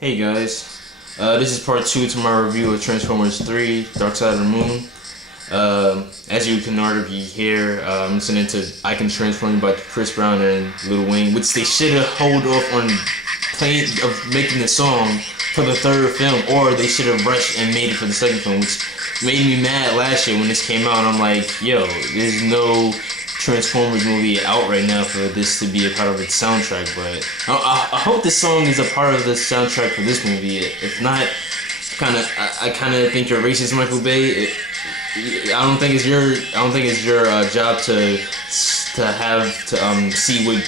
Hey guys, this is part 2 to my review of Transformers 3, Dark Side of the Moon. As you can already hear, I'm listening to I Can Transform You by Chris Brown and Lil Wayne, which they should have held off on playing of making the song for the third film, or they should have rushed and made it for the second film, which made me mad last year when this came out. I'm like, yo, there's no Transformers movie out right now for this to be a part of its soundtrack, but I hope this song is a part of the soundtrack for this movie. If not, I kind of think you're racist, Michael Bay. I don't think it's your job to see what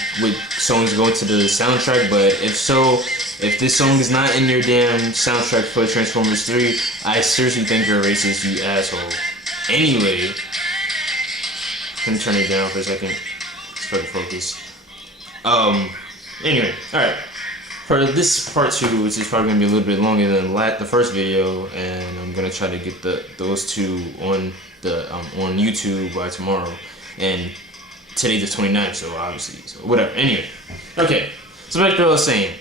songs go into the soundtrack. But if so, if this song is not in your damn soundtrack for Transformers 3, I seriously think you're racist, you asshole. Anyway. Let me turn it down for a second. It's better focus. Anyway, alright. For this part 2, which is probably going to be a little bit longer than the first video, and I'm going to try to get those two on on YouTube by tomorrow. And today's the 29th, so obviously, so whatever. Anyway, okay. So back to what I was saying.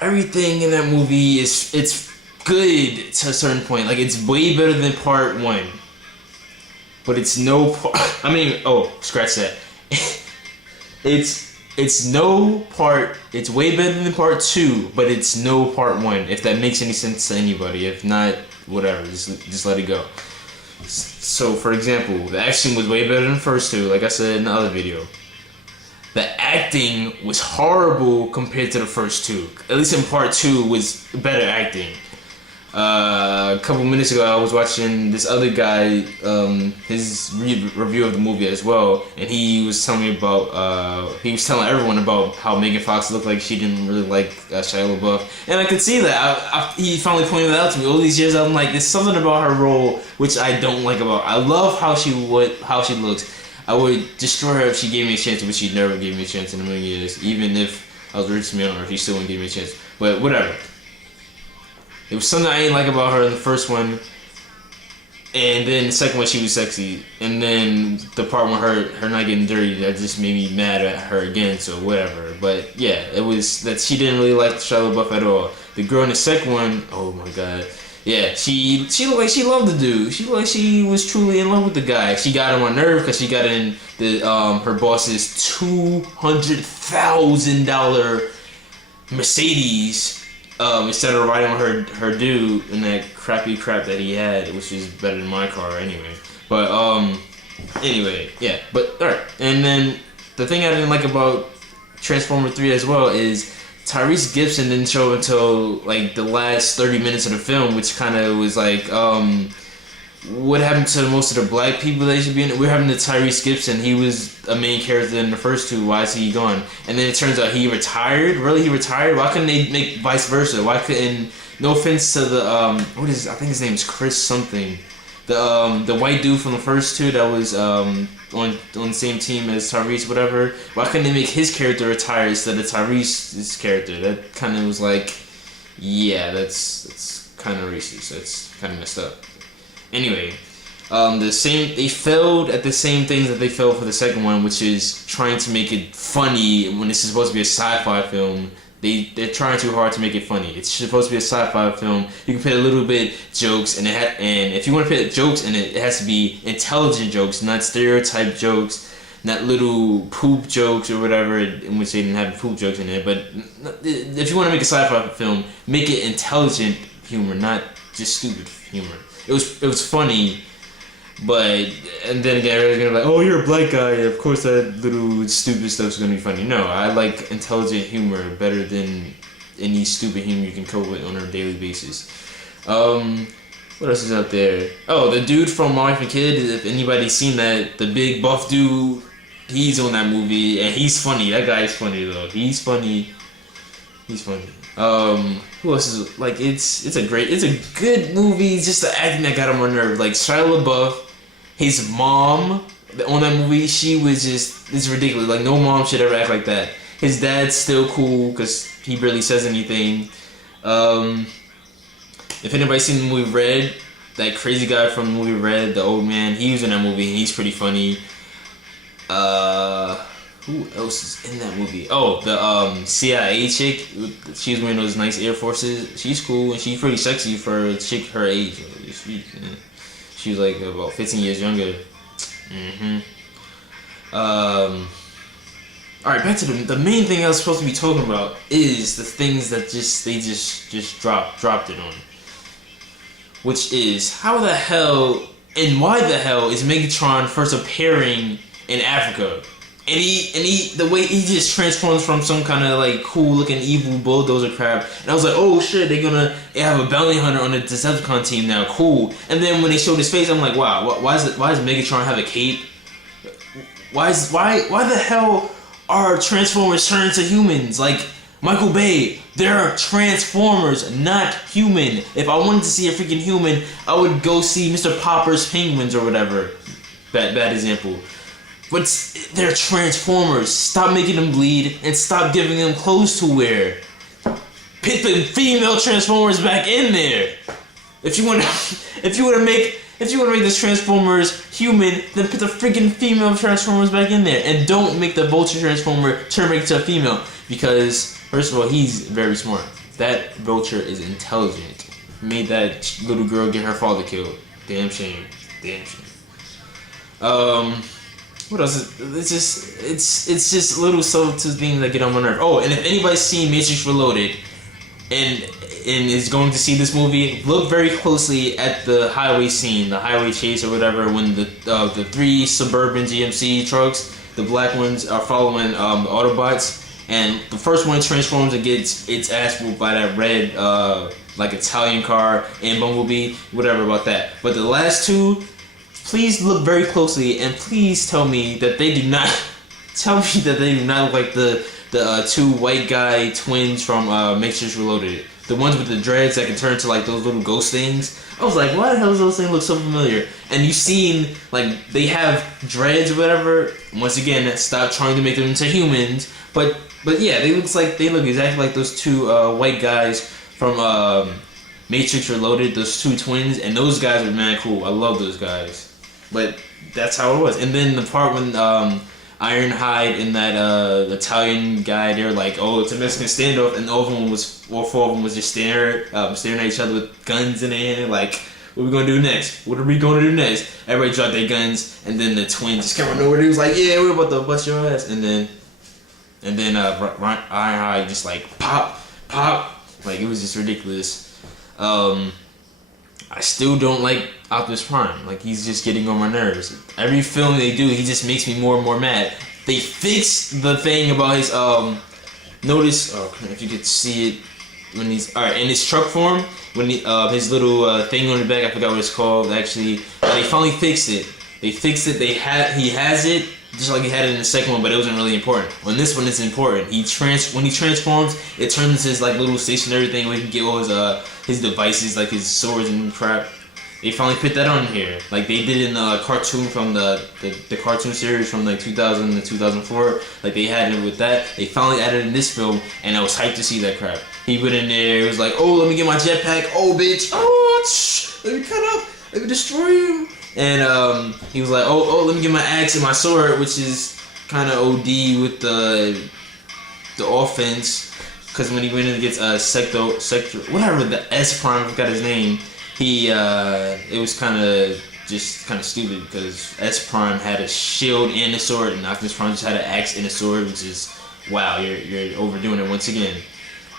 Everything in that movie it's good to a certain point. Like, it's way better than part 1. But it's no part. I mean, oh, scratch that. It's no part. It's way better than part 2, but it's no part 1. If that makes any sense to anybody. If not, whatever. Just let it go. So, for example, the action was way better than the first 2. Like I said in the other video, the acting was horrible compared to the first 2. At least in part 2 was better acting. A couple minutes ago, I was watching this other guy, his review of the movie as well, and he was telling me about, he was telling everyone about how Megan Fox looked like she didn't really like Shia LaBeouf, and I could see that. He finally pointed that out to me. All these years, I'm like, there's something about her role which I don't like about her. I love how she looks. I would destroy her if she gave me a chance, but she never gave me a chance in a million years. Even if I was rich man on her, she still wouldn't give me a chance. But whatever. It was something I didn't like about her in the first one, and then the second one she was sexy, and then the part with her not getting dirty, that just made me mad at her again. So whatever. But yeah, it was that she didn't really like Shia LaBeouf at all. The girl in the second one, oh my god, yeah, she looked like she loved the dude. She looked like she was truly in love with the guy. She got him on nerve because she got in the her boss's $200,000 Mercedes. Instead of riding with her dude in that crappy crap that he had, which is better than my car anyway. But anyway, yeah. But alright. And then the thing I didn't like about Transformer 3 as well is Tyrese Gibson didn't show until like the last 30 minutes of the film, which kind of was like, what happened to most of the black people that should be in it? We're having the Tyrese Gibson. He was a main character in the first 2. Why is he gone? And then it turns out he retired. Really, he retired? Why couldn't they make vice versa? Why couldn't? No offense to the what is? I think his name is Chris something. The white dude from the first 2 that was on the same team as Tyrese, whatever. Why couldn't they make his character retire instead of Tyrese's character? That kind of was like, yeah, that's kind of racist. That's kind of messed up. Anyway, they failed at the same things that they failed for the second one, which is trying to make it funny when this is supposed to be a sci-fi film. They're trying too hard to make it funny. It's supposed to be a sci-fi film. You can put a little bit jokes, and if you want to put jokes in it, it has to be intelligent jokes, not stereotype jokes, not little poop jokes or whatever, in which they didn't have poop jokes in it. But if you want to make a sci-fi film, make it intelligent humor, not just stupid humor. It was funny, and then again, everyone's gonna be like, oh, you're a black guy, of course that little stupid stuff's gonna be funny. No, I like intelligent humor better than any stupid humor you can cope with on a daily basis. What else is out there? Oh, the dude from My Wife and Kid, if anybody's seen that, the big buff dude, he's on that movie, and he's funny. That guy is funny though. He's funny. Who else is like? It's a good movie. It's just the acting that got him on nerve. Like Shia LaBeouf, his mom on that movie, it's ridiculous. Like no mom should ever act like that. His dad's still cool because he barely says anything. If anybody's seen the movie Red, that crazy guy from the movie Red, the old man, he was in that movie and he's pretty funny. Who else is in that movie? Oh, the CIA chick. She was wearing those nice Air Forces. She's cool and she's pretty sexy for a chick her age. She was like about 15 years younger. Alright, back to the main thing I was supposed to be talking about is the things that they just dropped it on. Which is how the hell and why the hell is Megatron first appearing in Africa? And the way he just transforms from some kind of like cool looking evil bulldozer crap, and I was like, oh shit, they have a bounty hunter on the Decepticon team now, cool. And then when they showed his face, I'm like, wow, why does Megatron have a cape? Why the hell are Transformers turned to humans? Like Michael Bay, they're Transformers, not human. If I wanted to see a freaking human, I would go see Mr. Popper's Penguins or whatever. Bad example. But they're Transformers. Stop making them bleed and stop giving them clothes to wear. Put the female Transformers back in there. If you want to make the Transformers human, then put the freaking female Transformers back in there, and don't make the Vulture Transformer turn back to a female, because first of all, he's very smart. That Vulture is intelligent. Made that little girl get her father killed. Damn shame. What else? It's just little subtle things that get on my nerve. Oh, and if anybody's seen Matrix Reloaded and is going to see this movie, look very closely at the highway scene, the highway chase or whatever, when the 3 suburban GMC trucks, the black ones, are following the Autobots, and the first one transforms and gets its ass whooped by that red like Italian car and Bumblebee, whatever about that. But the last two, please look very closely and please tell me that they do not look like the 2 white guy twins from Matrix Reloaded. The ones with the dreads that can turn to like those little ghost things. I was like, why the hell does those things look so familiar? And you've seen, like, they have dreads or whatever. Once again, stop trying to make them into humans. But yeah, they look exactly like those 2 white guys from Matrix Reloaded, those 2 twins, and those guys are mad cool. I love those guys. But that's how it was. And then the part when Ironhide and that Italian guy, they were like, oh, it's a Mexican standoff, and all 4 of them was just staring at each other with guns in their hand, like, what are we gonna do next? Everybody dropped their guns, and then the twins just came out of nowhere. He was like, yeah, we're about to bust your ass. And then Ironhide just like pop, like, it was just ridiculous. I still don't like Optimus Prime. Like, he's just getting on my nerves. Every film they do, he just makes me more and more mad. They fixed the thing about his notice. Oh, if you could see it when he's in his truck form, when his little thing on the back. I forgot what it's called actually. But they finally fixed it. He has it just like he had it in the second one, but it wasn't really important. On this one, it's important. When he transforms, it turns into his like little stationary thing where he can get all his devices, like his swords and crap. They finally put that on here, like they did in the cartoon from the cartoon series from like 2000 to 2004. Like they had it with that. They finally added it in this film, and I was hyped to see that crap. He went in there. It was like, oh, let me get my jetpack. Oh, bitch. Oh, let me cut up. Let me destroy you. And he was like, oh, let me get my axe and my sword, which is kind of OD with the offense, because when he went in against Sector, whatever, the S Prime, I forgot his name. It was kind of stupid because S Prime had a shield and a sword, and Optimus Prime just had an axe and a sword, which is, wow, you're overdoing it once again.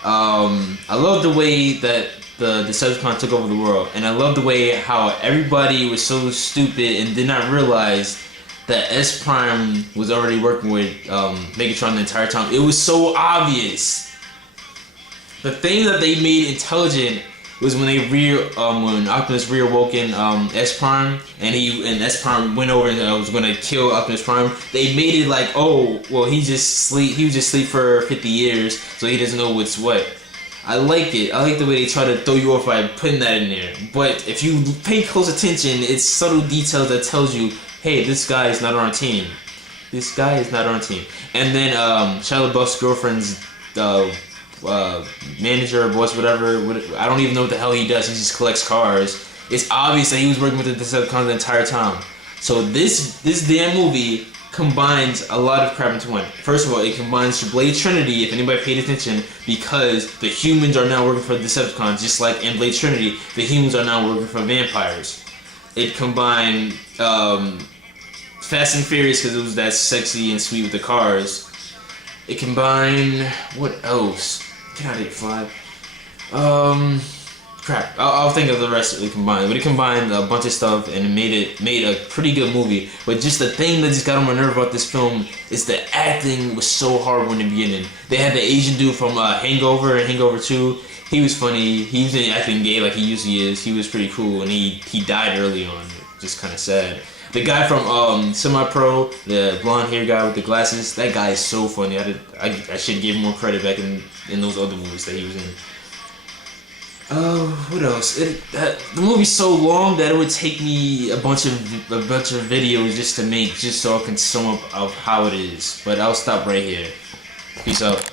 I love the way that the Decepticon took over the world, and I love the way how everybody was so stupid and did not realize that S Prime was already working with Megatron the entire time. It was so obvious. The thing that they made intelligent was when when Optimus reawoken S Prime, and S Prime went over and was gonna kill Optimus Prime. They made it like, oh, well, he was just asleep for 50 years, so he doesn't know what's what. I like it. I like the way they try to throw you off by putting that in there. But if you pay close attention, it's subtle details that tells you, hey, this guy is not on our team. This guy is not on our team. And then Shia LaBeouf's girlfriend's manager, boss, whatever. I don't even know what the hell he does. He just collects cars. It's obvious that he was working with the Decepticons the entire time. So this damn movie combines a lot of crap into one. First of all, it combines Blade Trinity, if anybody paid attention, because the humans are now working for the Decepticons, just like in Blade Trinity, the humans are now working for vampires. It combined Fast and Furious because it was that sexy and sweet with the cars. It combined, what else? Get out of here, Fly. Crap. I'll think of the rest of it combined. But it combined a bunch of stuff and it made a pretty good movie. But just the thing that just got on my nerve about this film is the acting was so horrible in the beginning. They had the Asian dude from Hangover and Hangover 2. He was funny. He was acting gay like he usually is. He was pretty cool, and he died early on. Just kind of sad. The guy from Semi-Pro, the blonde hair guy with the glasses, that guy is so funny. I should give him more credit back in those other movies that he was in. What else? The movie's so long that it would take me a bunch of videos just to make, just so I can sum up of how it is. But I'll stop right here. Peace out.